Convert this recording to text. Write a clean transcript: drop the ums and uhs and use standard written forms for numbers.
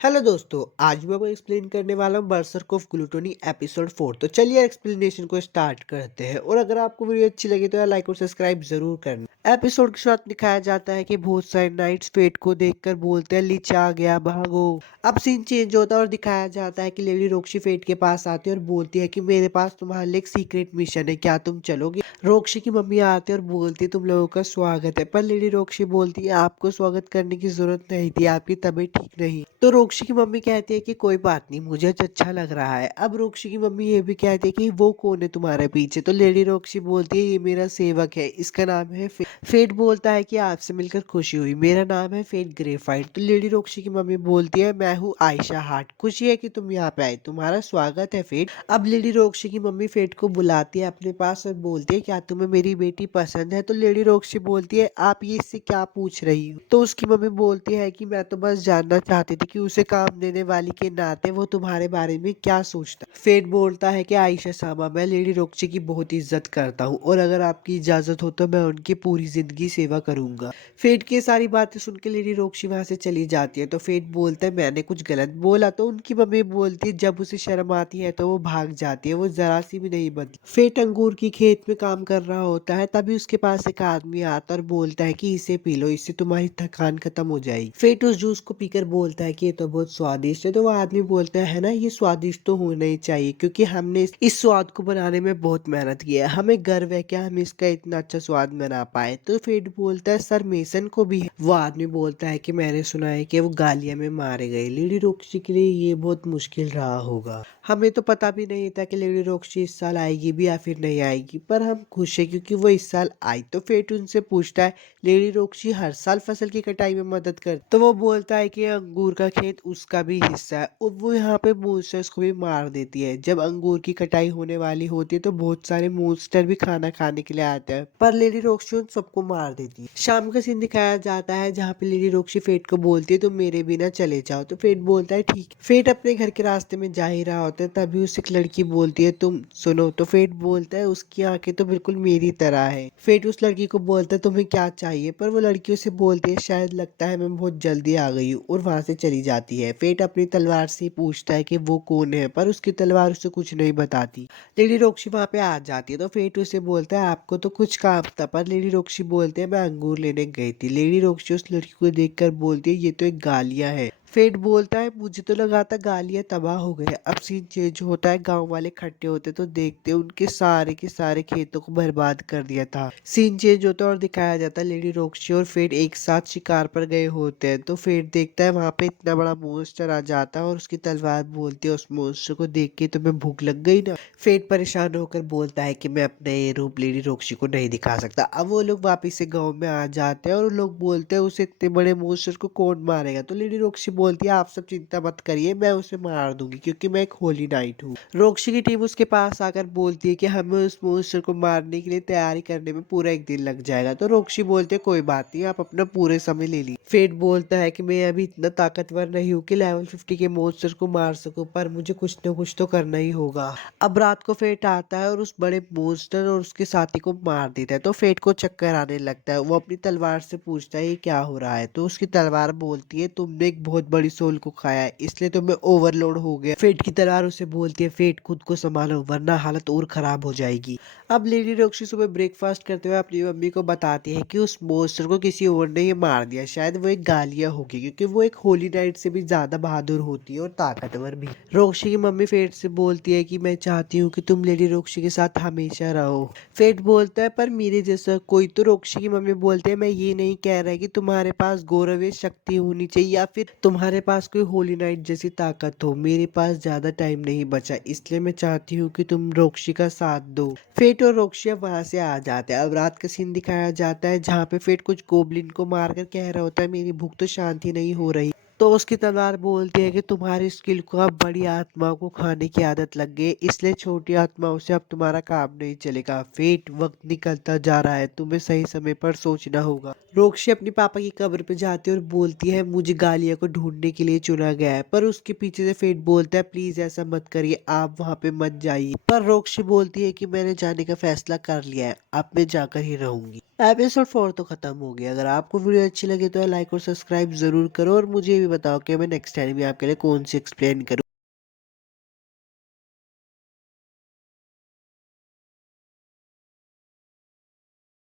Hello दोस्तों, आज मैं आपको एक्सप्लेन करने वाला हूँ बर्सर्क ऑफ ग्लूटोनी एपिसोड 4। तो चलिए एक्सप्लेनेशन को स्टार्ट करते हैं। और अगर आपको वीडियो अच्छी लगी तो यार लाइक और सब्सक्राइब जरूर करना। एपिसोड के साथ दिखाया जाता है कि बहुत सारे नाइट्स फेट को देखकर बोलते हैं लीच आ गया भागो। अब सीन चेंज होता है और दिखाया जाता है कि लेडी रोक्शी फेट के पास आती है और बोलती है कि मेरे पास तुम्हारे लिए एक सीक्रेट मिशन है, क्या तुम चलोगे। रोक्शी की मम्मी आती है और बोलती है तुम लोगों का स्वागत है, पर लेडी रोक्शी बोलती है आपको स्वागत करने की जरूरत नहीं थी, आपकी तबीयत ठीक नहीं। तो रोक्शी की मम्मी कहती है कि कोई बात नहीं, मुझे आज अच्छा लग रहा है। अब रोक्शी की मम्मी ये भी कहती है कि वो कौन है तुम्हारे पीछे। तो लेडी रोक्शी बोलती है ये मेरा सेवक है, इसका नाम है फेट। फेट बोलता है कि आपसे मिलकर खुशी हुई, मेरा नाम है फेट ग्रेफाइट। तो लेडी रोक्शी की मम्मी बोलती है मैं हूँ आयशा हार्ट, खुशी है कि तुम यहाँ पे आए, तुम्हारा स्वागत है फेट। अब लेडी रोक्शी की मम्मी फेट को बुलाती है अपने पास और बोलती है क्या तुम्हें मेरी बेटी पसंद है। तो लेडी रोक्शी बोलती है आप ये इससे क्या पूछ रही हो। तो उसकी मम्मी बोलती है कि मैं तो बस जानना चाहती थी कि उसे काम देने वाली के नाते वो तुम्हारे बारे में क्या सोचता है। फेट बोलता है कि आयशा सामा, मैं लेडी रोक्शी की बहुत इज्जत करता हूँ और अगर आपकी इजाजत हो तो मैं उनकी पूरी जिंदगी सेवा करूंगा। फेट की सारी बातें सुन के लेडी रोक्शी वहां से चली जाती है। तो फेट बोलता है मैंने कुछ गलत बोला। तो उनकी मम्मी बोलती है जब उसे शर्म आती है तो वो भाग जाती है, वो जरा सी भी नहीं बदली। फेट अंगूर की खेत में काम कर रहा होता है, तभी उसके पास एक आदमी आता और बोलता है कि इसे पी लो, इससे तुम्हारी थकान खत्म हो जाएगी। फेट उस जूस को पीकर बोलता है कि ये तो बहुत स्वादिष्ट है। तो वो आदमी बोलता है ना ये स्वादिष्ट तो होना ही चाहिए क्योंकि हमने इस स्वाद को बनाने में बहुत मेहनत की है, हमें गर्व है कि हम इसका इतना अच्छा स्वाद बना पाए। तो फेट बोलता है सर मेसन को भी है। वो आदमी बोलता है कि मैंने सुना है कि वो गालिया में मारे गए, लेडी रोक्सी के लिए ये बहुत मुश्किल रहा होगा। हमें तो पता भी नहीं था कि लेडी रोक्सी इस साल आएगी भी या फिर नहीं आएगी, पर हम खुश है क्योंकि वो इस साल आई। तो फेट उनसे पूछता है लेडी रोक्सी हर साल फसल की कटाई में मदद कर। तो वो बोलता है कि अंगूर का खेत उसका भी हिस्सा है और वो यहाँ पे मॉन्स्टर्स को भी मार देती है। जब अंगूर की कटाई होने वाली होती है तो बहुत सारे मॉन्स्टर भी खाना खाने के लिए आते हैं, पर लेडी रोक्सी उन सबको मार देती है। शाम का सीन दिखाया जाता है जहाँ पे लेडी रोक्सी फेट को बोलती है तुम मेरे बिना चले जाओ। तो फेट बोलता है ठीक। फेट अपने घर के रास्ते में जा ही रहा होता है, तभी उसे एक लड़की बोलती है तुम सुनो। तो फेट बोलता है उसकी आंखें तो बिल्कुल मेरी तरह है। फेट उस लड़की को बोलता है तुम्हें क्या चाहिए, पर वो लड़की उसे बोलती है शायद लगता है मैं बहुत जल्दी आ गई हूँ और वहां से चली जाती है। फेट अपनी तलवार से पूछता है कि वो कौन है, पर उसकी तलवार उसे कुछ नहीं बताती। लेडी रोक्सी वहां पे आ जाती है। तो फेट उसे बोलता है आपको तो कुछ काम था, पर लेडी रोक्सी बोलते हैं मैं अंगूर लेने गई थी। लेडी रोक्सी उस लड़की को देखकर बोलती है ये तो एक गालिया है। फेट बोलता है मुझे तो लगा था गालियां तबाह हो गए। अब सीन चेंज होता है, गांव वाले इकट्ठे होते तो देखते उनके सारे के सारे खेतों को बर्बाद कर दिया था। सीन चेंज होता है और दिखाया जाता है लेडी रोक्सी और फेट एक साथ शिकार पर गए होते हैं। तो फेट देखता है वहां पे इतना बड़ा मॉन्स्टर आ जाता है और उसकी तलवार बोलती है उस मॉन्स्टर को देख के तुम्हें भूख लग गई ना। फेट परेशान होकर बोलता है कि मैं अपना ये रूप लेडी रोक्सी को नहीं दिखा सकता। अब वो लोग वापिस से गाँव में आ जाते हैं और लोग बोलते हैं उसे इतने बड़े मॉन्स्टर को कौन मारेगा। तो लेडी रोक्सी बोलती है आप सब चिंता मत करिए, मैं उसे मार दूंगी क्योंकि मैं एक होली नाइट हूँ। रोक्सी की टीम उसके पास आकर बोलती है कि हमें उस मॉन्स्टर को मारने के लिए तैयारी करने में पूरा एक दिन लग जाएगा। तो रोक्सी बोलते है कोई बात नहीं, आप अपना पूरे समय ले लीजिए। फेट बोलता है कि मैं अभी इतना ताकतवर नहीं हूँ कि लेवल 50 के मॉन्स्टर को मार सकूं, पर मुझे कुछ न कुछ तो करना ही होगा। अब रात को फेट आता है और उस बड़े मॉन्स्टर और उसके साथी को मार देता है। तो फेट को चक्कर आने लगता है, वो अपनी तलवार से पूछता है ये क्या हो रहा है। तो उसकी तलवार बोलती है तुमने एक बहुत बड़ी सोल को खाया है इसलिए तुम्हें ओवरलोड हो गया। फेट की तलवार उसे बोलती है फेट खुद को संभालो वरना हालत और खराब हो जाएगी। अब लेडी रॉक्सी सुबह ब्रेकफास्ट करते हुए अपनी मम्मी को बताती है कि उस मॉन्स्टर को किसी और ने ये मार दिया, शायद वो एक गालिया होगी क्योंकि वो एक होली नाइट से भी ज्यादा बहादुर होती है और ताकतवर भी। रॉक्सी की मम्मी फेट से बोलती है कि मैं चाहती हूँ कि तुम लेडी रॉक्सी के साथ हमेशा रहो। फेट बोलता है पर मेरे जैसा कोई। तो रॉक्सी की मम्मी बोलते हैं मैं ये नहीं कह रहा कि तुम्हारे पास गौरव शक्ति होनी चाहिए या फिर तुम्हारे पास कोई होली नाइट जैसी ताकत हो, मेरे पास ज्यादा टाइम नहीं बचा इसलिए मैं चाहती हूँ कि तुम रॉक्सी का साथ दो। फेट और रॉक्सी अब वहां से आ जाते हैं। अब रात का सीन दिखाया जाता है जहाँ पे फेट कुछ गोबलिन को मारकर कह रहा होता है मेरी भूख तो शांति नहीं हो रही। तो उसकी तलवार बोलती है कि तुम्हारी स्किल को अब बड़ी आत्माओं को खाने की आदत लग गई, इसलिए छोटी आत्माओं से अब तुम्हारा काम नहीं चलेगा। फेट वक्त निकलता जा रहा है, तुम्हें सही समय पर सोचना होगा। रोक्शी अपनी पापा की कब्र पे जाती है और बोलती है मुझे गालिया को ढूंढने के लिए चुना गया है, पर उसके पीछे से फेट बोलता है प्लीज ऐसा मत करिए, आप वहाँ पे मत जाइए। पर रोक्शी बोलती है कि मैंने जाने का फैसला कर लिया है, अब मैं जाकर ही रहूंगी। एपिसोड 4 तो खत्म हो गया। अगर आपको वीडियो अच्छी लगी तो लाइक और सब्सक्राइब ज़रूर करो और मुझे ये भी बताओ कि मैं नेक्स्ट टाइम भी आपके लिए कौन सी एक्सप्लेन करूँ।